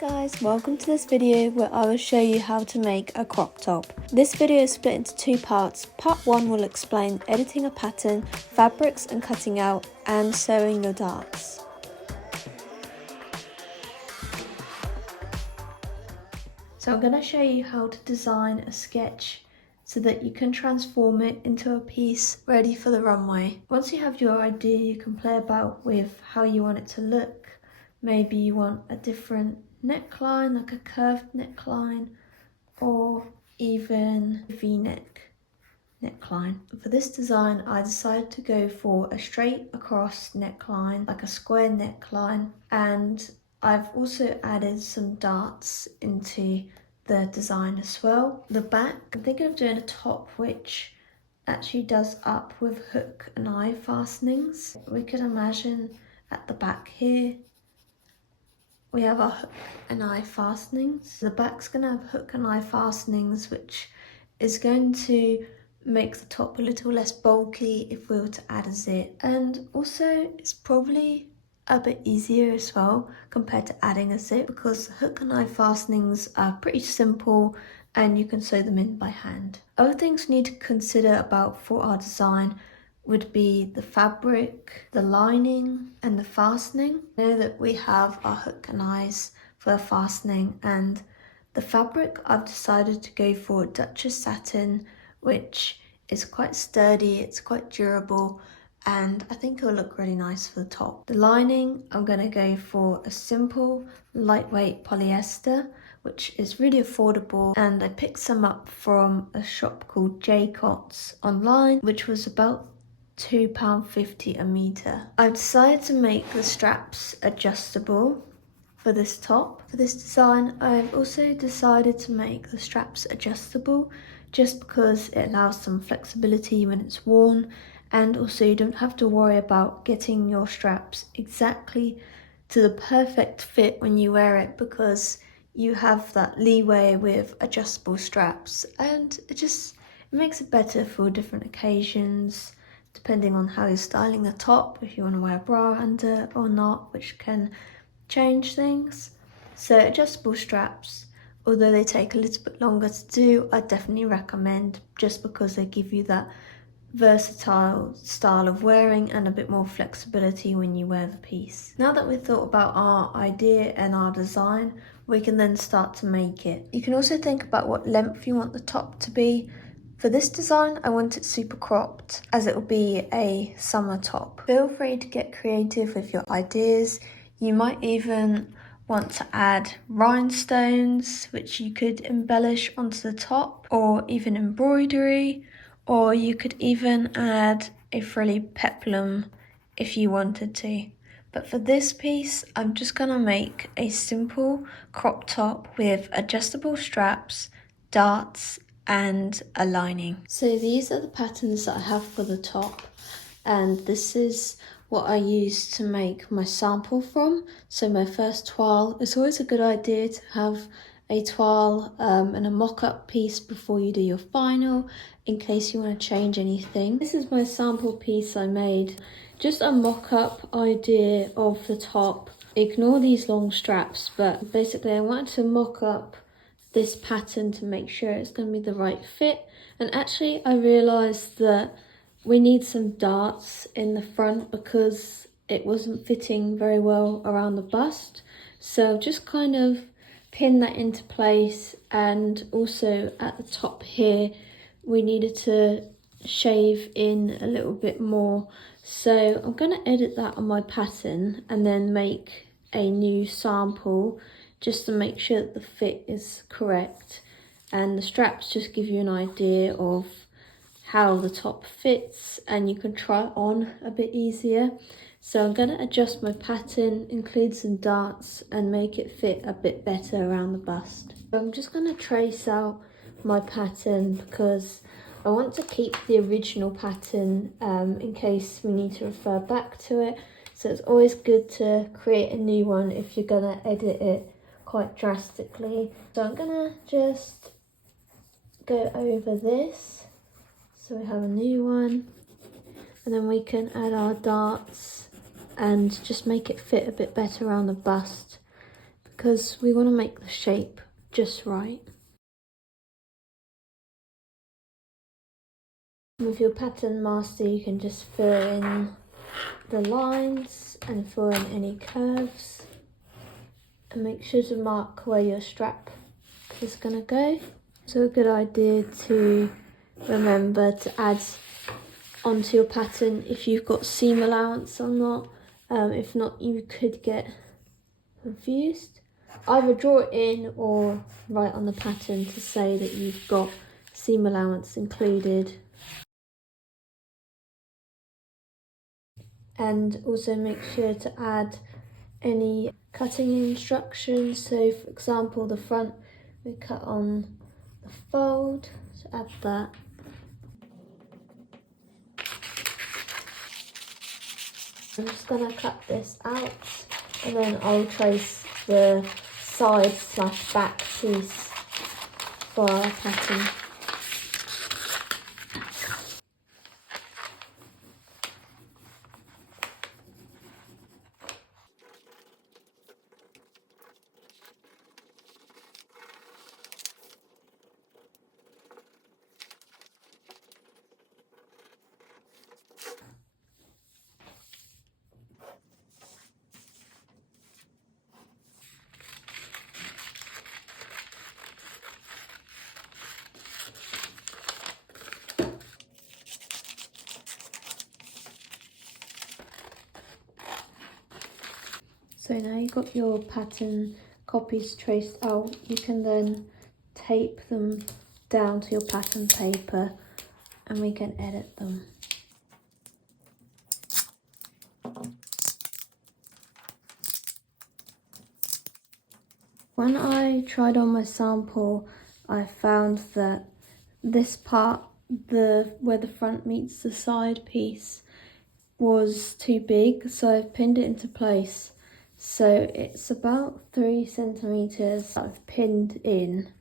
Guys, welcome to this video where I will show you how to make a crop top. This video is split into two parts. Part 1 will explain editing a pattern, fabrics and cutting out, and sewing your darts. So I'm going to show you how to design a sketch so that you can transform it into a piece ready for the runway. Once you have your idea, you can play about with how you want it to look. Maybe you want a different neckline, like a curved neckline, or even V-neck neckline. For this design, I decided to go for a straight across neckline, like a square neckline, and I've also added some darts into the design as well. The back, I'm thinking of doing a top which actually does up with hook and eye fastenings. We could imagine at the back here, we have our hook and eye fastenings. The back's going to have hook and eye fastenings, which is going to make the top a little less bulky if we were to add a zip. And also it's probably a bit easier as well compared to adding a zip, because hook and eye fastenings are pretty simple and you can sew them in by hand. Other things we need to consider about for our design would be the fabric, the lining and the fastening. Know that we have our hook and eyes for fastening, and the fabric I've decided to go for Duchess satin, which is quite sturdy, it's quite durable, and I think it'll look really nice for the top. The lining, I'm going to go for a simple lightweight polyester, which is really affordable, and I picked some up from a shop called J-Cots online, which was about £2.50 a metre. I've decided to make the straps adjustable for this top. For this design, I've also decided to make the straps adjustable just because it allows some flexibility when it's worn, and also you don't have to worry about getting your straps exactly to the perfect fit when you wear it, because you have that leeway with adjustable straps, and it makes it better for different occasions, depending on how you're styling the top, if you want to wear a bra under or not, which can change things. So adjustable straps, although they take a little bit longer to do, I definitely recommend, just because they give you that versatile style of wearing and a bit more flexibility when you wear the piece. Now that we've thought about our idea and our design, we can then start to make it. You can also think about what length you want the top to be. For this design, I want it super cropped, as it will be a summer top. Feel free to get creative with your ideas. You might even want to add rhinestones, which you could embellish onto the top, or even embroidery, or you could even add a frilly peplum if you wanted to. But for this piece, I'm just gonna make a simple crop top with adjustable straps, darts, and a lining. So these are the patterns that I have for the top, and this is what I used to make my sample from. So my first toile, it's always a good idea to have a toile and a mock-up piece before you do your final, in case you want to change anything. This is my sample piece I made, just a mock-up idea of the top. Ignore these long straps, but basically I wanted to mock up this pattern to make sure it's going to be the right fit. And actually I realised that we need some darts in the front because it wasn't fitting very well around the bust. So just kind of pin that into place, and also at the top here we needed to shave in a little bit more. So I'm going to edit that on my pattern and then make a new sample just to make sure that the fit is correct, and the straps just give you an idea of how the top fits and you can try it on a bit easier. So I'm going to adjust my pattern, include some darts and make it fit a bit better around the bust. So I'm just going to trace out my pattern because I want to keep the original pattern in case we need to refer back to it. So it's always good to create a new one if you're going to edit it quite drastically. So I'm going to just go over this. So we have a new one, and then we can add our darts and just make it fit a bit better around the bust, because we want to make the shape just right. With your pattern master, you can just fill in the lines and fill in any curves, and make sure to mark where your strap is going to go. So a good idea to remember to add onto your pattern if you've got seam allowance or not. If not, you could get confused. Either draw it in or write on the pattern to say that you've got seam allowance included. And also make sure to add any cutting instructions. So for example, the front, we cut on the fold, so add that. I'm just going to cut this out, and then I'll trace the side/back piece for our pattern. So now you've got your pattern copies traced out, you can then tape them down to your pattern paper and we can edit them. When I tried on my sample, I found that this part, where the front meets the side piece, was too big, so I've pinned it into place. So it's about 3 centimeters I've pinned in.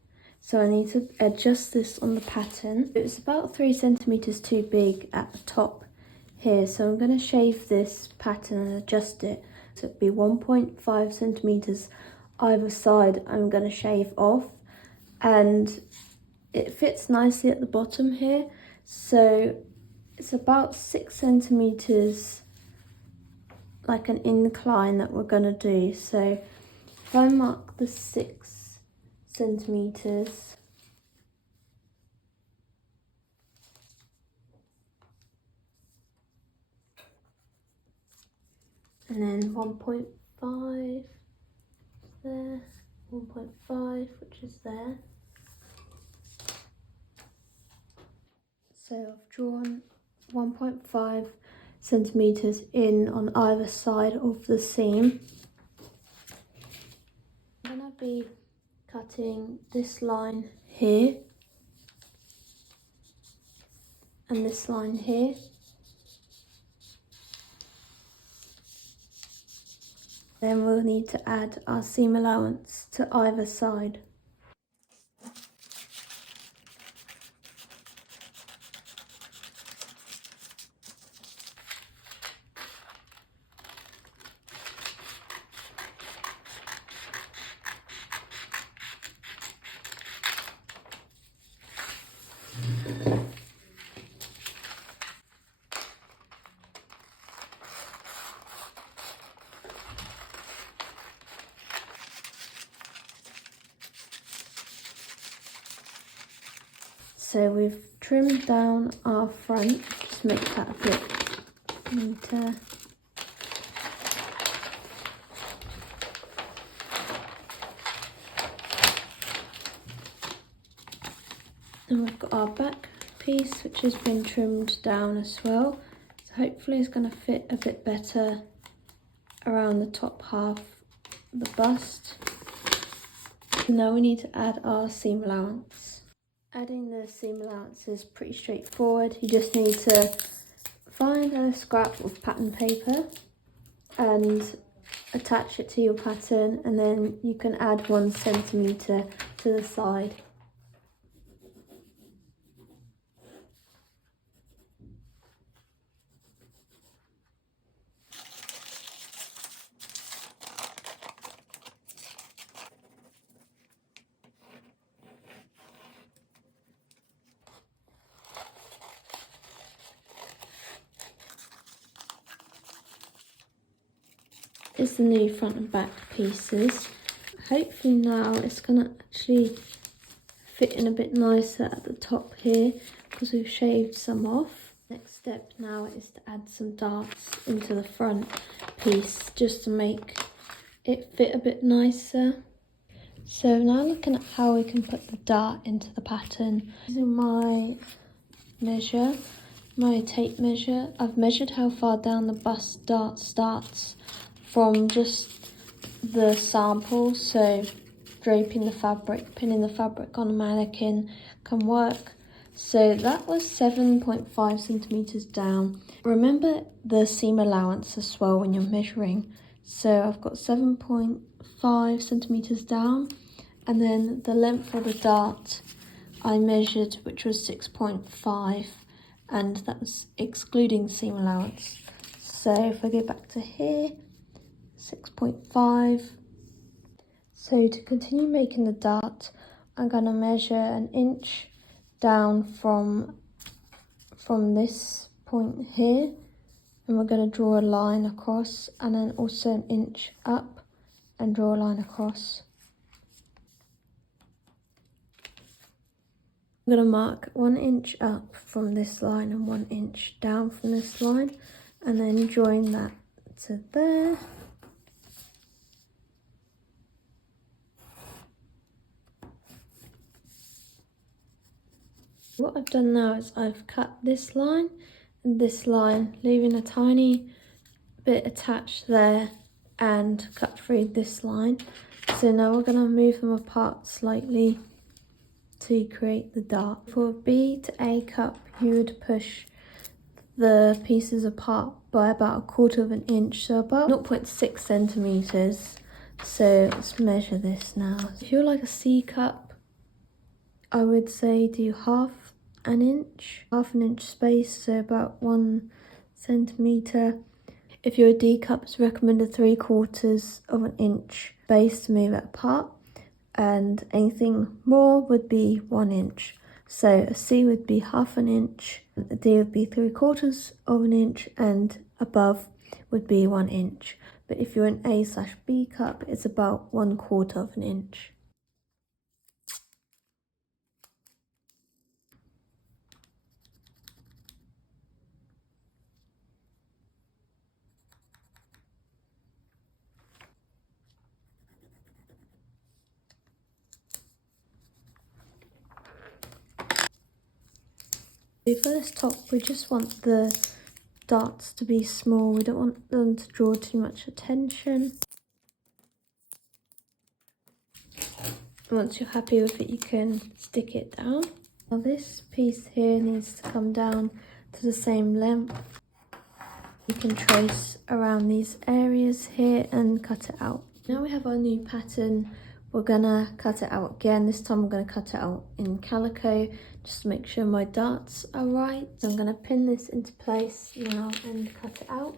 So I need to adjust this on the pattern. It's about 3 centimeters too big at the top here. So I'm going to shave this pattern and adjust it. So it'd be 1.5 centimeters either side I'm going to shave off. And it fits nicely at the bottom here. So it's about 6 centimeters, like an incline that we're going to do. So if I mark the 6 centimeters, and then 1.5 there, 1.5 which is there. So I've drawn 1.5 centimeters in on either side of the seam. I'm going to be cutting this line here and this line here. Then we'll need to add our seam allowance to either side. So we've trimmed down our front, just make that a bit neater. And we've got our back piece, which has been trimmed down as well. So hopefully it's going to fit a bit better around the top half of the bust. Now we need to add our seam allowance. Adding the seam allowance is pretty straightforward. You just need to find a scrap of pattern paper and attach it to your pattern, and then you can add 1 centimeter to the side. is the new front and back pieces. Hopefully now it's gonna actually fit in a bit nicer at the top here because we've shaved some off. Next step now is to add some darts into the front piece just to make it fit a bit nicer. So now looking at how we can put the dart into the pattern. Using my tape measure, I've measured how far down the bust dart starts from just the sample, so draping the fabric, pinning the fabric on a mannequin can work. So that was 7.5 centimeters down. Remember the seam allowance as well when you're measuring. So I've got 7.5 centimeters down, and then the length of the dart I measured, which was 6.5, and that was excluding seam allowance. So if I go back to here, 6.5. So to continue making the dart, I'm going to measure an inch down from this point here, and we're going to draw a line across, and then also an inch up and draw a line across. I'm going to mark 1 inch up from this line and 1 inch down from this line, and then join that to there. What I've done now is I've cut this line and this line, leaving a tiny bit attached there, and cut through this line. So now we're going to move them apart slightly to create the dart. For a B to A cup, you would push the pieces apart by about 1/4 of an inch, so about 0.6 centimeters. So let's measure this now. If you're like a C cup, I would say do half an inch space, so about 1 centimeter. If you're a D cup, it's recommended 3/4 of an inch space to move it apart, and anything more would be 1 inch. So a C would be half an inch, a D would be 3/4 of an inch, and above would be 1 inch. But if you're an A/B cup, it's about 1/4 of an inch. For this top, we just want the darts to be small. We don't want them to draw too much attention. Once you're happy with it, you can stick it down. Now this piece here needs to come down to the same length. You can trace around these areas here and cut it out. Now we have our new pattern. We're gonna cut it out again. This time I'm gonna cut it out in calico just to make sure my darts are right. So I'm gonna pin this into place now and cut it out.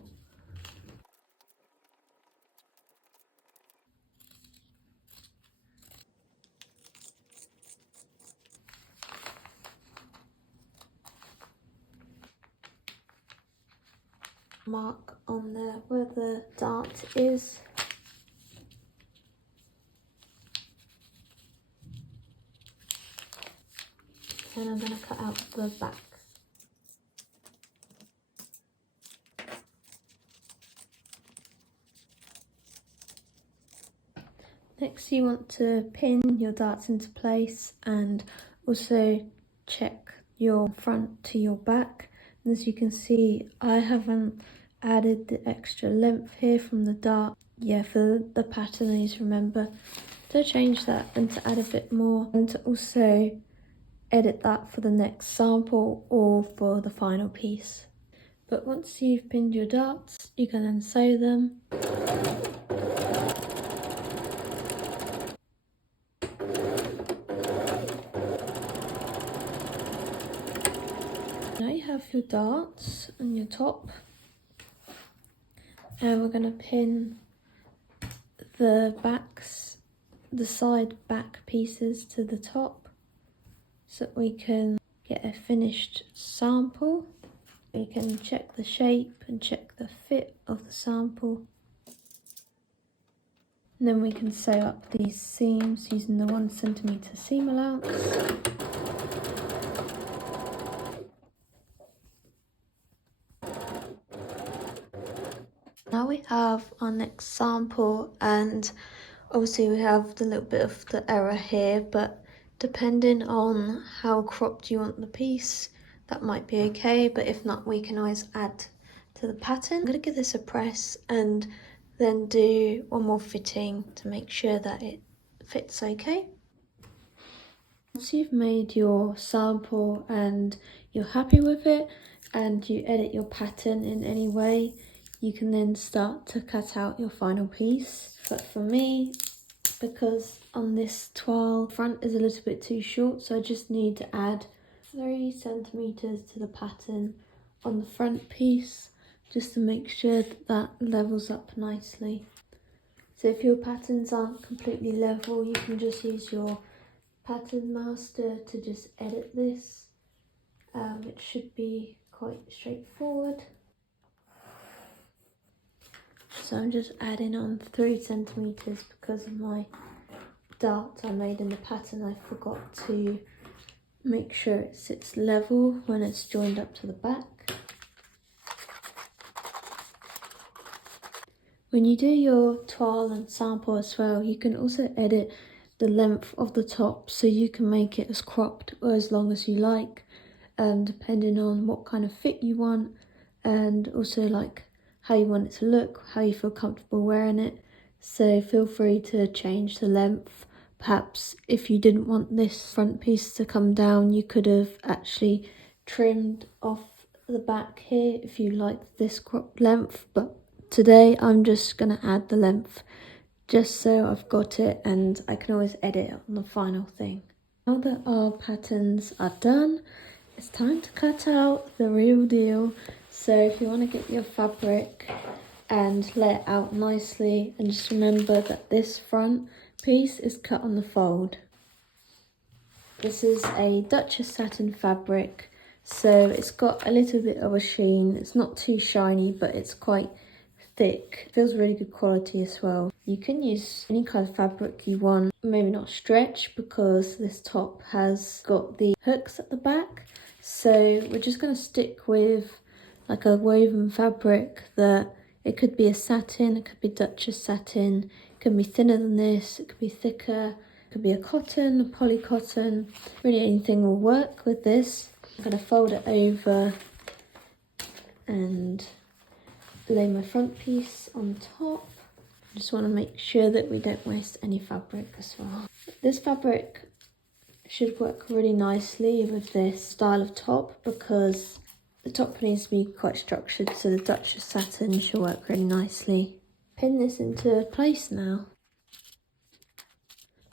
Mark on there where the dart is. And I'm going to cut out the back. Next you want to pin your darts into place and also check your front to your back. And as you can see, I haven't added the extra length here from the dart. Yeah, for the pattern I need to remember to change that and to add a bit more, and to also edit that for the next sample or for the final piece. But once you've pinned your darts, you can then sew them. Now you have your darts on your top, and we're going to pin the backs, the side back pieces to the top, so that we can get a finished sample. We can check the shape and check the fit of the sample. And then we can sew up these seams using the 1 centimetre seam allowance. Now we have our next sample, and obviously we have the little bit of the error here, but depending on how cropped you want the piece, that might be okay, but if not, we can always add to the pattern. I'm going to give this a press and then do one more fitting to make sure that it fits okay. Once you've made your sample and you're happy with it and you edit your pattern in any way, you can then start to cut out your final piece. But for me, because on this toile, front is a little bit too short, so I just need to add 3 centimetres to the pattern on the front piece, just to make sure that that levels up nicely. So if your patterns aren't completely level, you can just use your pattern master to just edit this. It should be quite straightforward. So I'm just adding on 3 centimetres because of my dart I made in the pattern. I forgot to make sure it sits level when it's joined up to the back. When you do your toile and sample as well, you can also edit the length of the top, so you can make it as cropped or as long as you like, depending on what kind of fit you want, and also like how you want it to look, how you feel comfortable wearing it. So feel free to change the length. Perhaps if you didn't want this front piece to come down, you could have actually trimmed off the back here if you liked this cropped length, but today I'm just going to add the length just so I've got it and I can always edit on the final thing. Now that our patterns are done, it's time to cut out the real deal. So if you want to get your fabric and lay it out nicely, and just remember that this front piece is cut on the fold. This is a Duchess satin fabric, so it's got a little bit of a sheen. It's not too shiny, but it's quite thick. Feels really good quality as well. You can use any kind of fabric you want, maybe not stretch because this top has got the hooks at the back. So we're just going to stick with like a woven fabric that it could be a satin, it could be Duchess satin, it could be thinner than this, it could be thicker, it could be a cotton, a poly cotton, really anything will work with this. I'm going to fold it over and lay my front piece on top. I just want to make sure that we don't waste any fabric as well. This fabric should work really nicely with this style of top because the top needs to be quite structured, so the Duchess satin should work really nicely. Pin this into place now.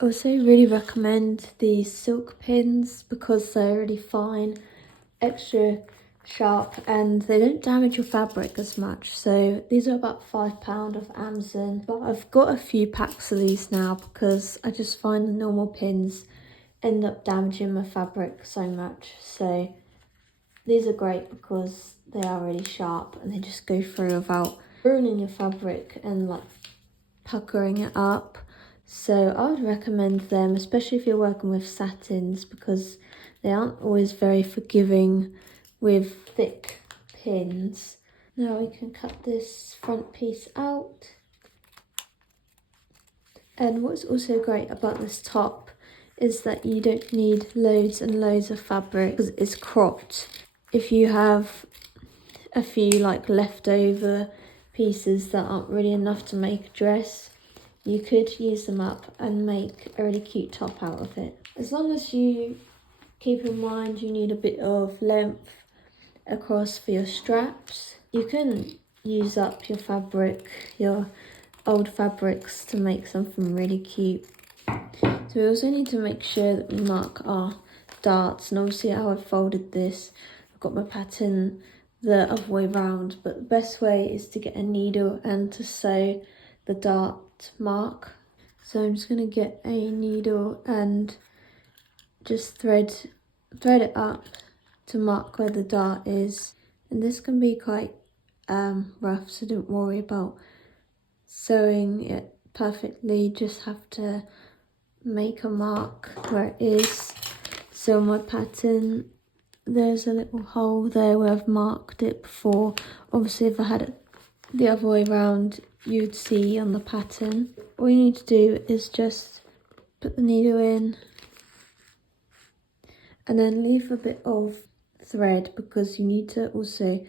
Also really recommend these silk pins because they're really fine, extra sharp, and they don't damage your fabric as much. So these are about £5 off Amazon, but I've got a few packs of these now because I just find the normal pins end up damaging my fabric so much. So these are great because they are really sharp and they just go through without ruining your fabric and like puckering it up. So I would recommend them, especially if you're working with satins, because they aren't always very forgiving with thick pins. Now we can cut this front piece out. And what's also great about this top is that you don't need loads and loads of fabric because it's cropped. If you have a few like leftover pieces that aren't really enough to make a dress, you could use them up and make a really cute top out of it. As long as you keep in mind you need a bit of length across for your straps. You can use up your fabric, your old fabrics, to make something really cute. So we also need to make sure that we mark our darts, and obviously how I've folded this, I've got my pattern the other way round, but the best way is to get a needle and to sew the dart mark. So I'm just going to get a needle and just thread it up to mark where the dart is, and this can be quite rough, so don't worry about sewing it perfectly, just have to make a mark where it is. So on my pattern, there's a little hole there where I've marked it before. Obviously if I had it the other way around, you'd see on the pattern. All you need to do is just put the needle in and then leave a bit of thread, because you need to also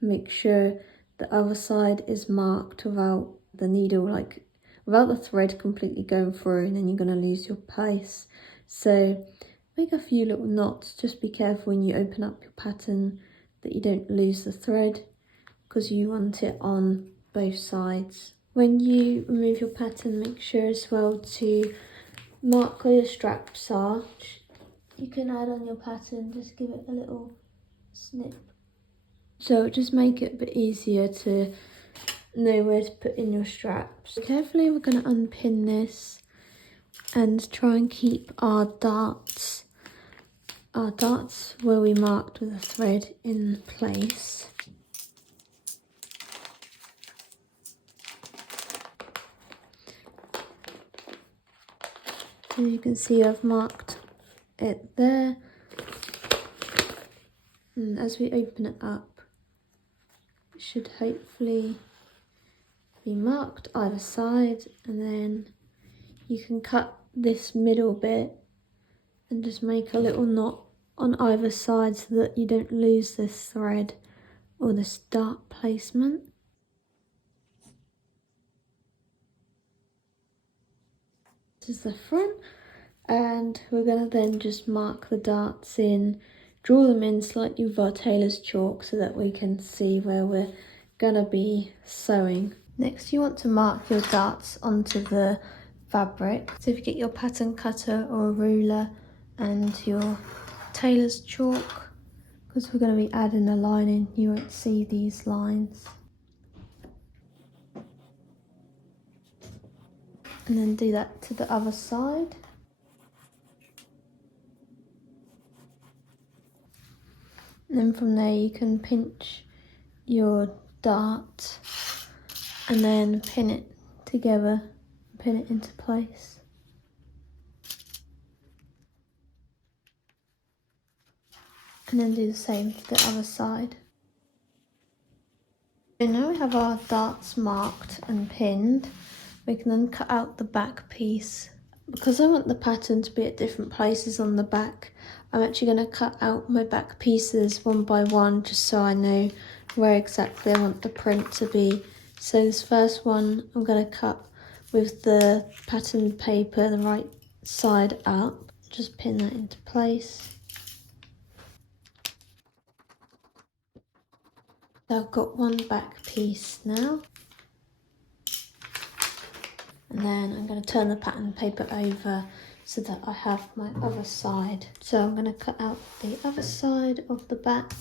make sure the other side is marked without the needle, like without the thread completely going through, and then you're going to lose your place. So make a few little knots. Just be careful when you open up your pattern that you don't lose the thread, because you want it on both sides. When you remove your pattern, make sure as well to mark where your straps are. You can add on your pattern, just give it a little snip. So just make it a bit easier to know where to put in your straps. Carefully, we're going to unpin this and try and keep our darts where we marked with a thread in place. As you can see, I've marked it there, and as we open it up, it should hopefully be marked either side, and then you can cut this middle bit and just make a little knot on either side so that you don't lose this thread or this dart placement. This is the front, and we're going to then just mark the darts in, draw them in slightly with our tailor's chalk so that we can see where we're going to be sewing. Next, you want to mark your darts onto the fabric. So if you get your pattern cutter or a ruler and your tailor's chalk, because we're going to be adding a line in, you won't see these lines. And then do that to the other side. And then from there you can pinch your dart and then pin it together, pin it into place. And then do the same to the other side. So now we have our darts marked and pinned, we can then cut out the back piece. Because I want the pattern to be at different places on the back, I'm actually going to cut out my back pieces one by one, just so I know where exactly I want the print to be. So this first one I'm going to cut with the pattern paper the right side up. Just pin that into place. So I've got one back piece now. And then I'm going to turn the pattern paper over so that I have my other side. So I'm going to cut out the other side of the back.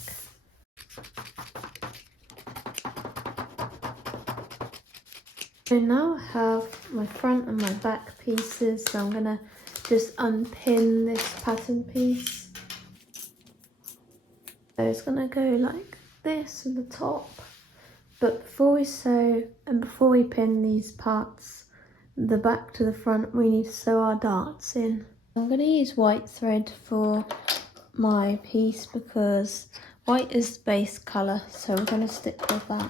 So now I have my front and my back pieces, so I'm going to just unpin this pattern piece. So it's going to go like this at the top. But before we sew and before we pin these parts, the back to the front, we need to sew our darts in. I'm going to use white thread for my piece because white is the base colour, so we're going to stick with that.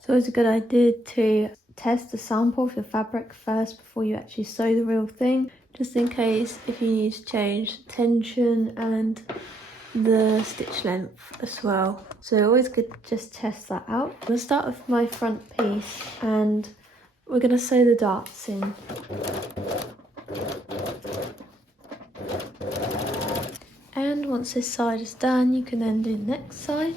So it's a good idea to test a sample of your fabric first before you actually sew the real thing, just in case if you need to change tension and the stitch length as well. So always good to just test that out. I'm going to start with my front piece and we're going to sew the darts in. And once this side is done, you can then do the next side.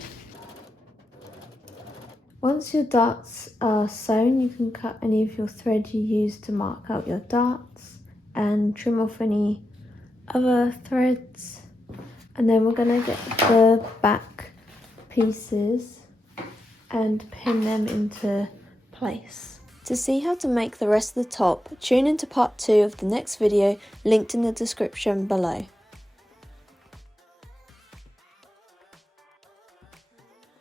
Once your darts are sewn, you can cut any of your thread you use to mark out your darts and trim off any other threads. And then we're going to get the back pieces and pin them into place. To see how to make the rest of the top, tune into part 2 of the next video linked in the description below.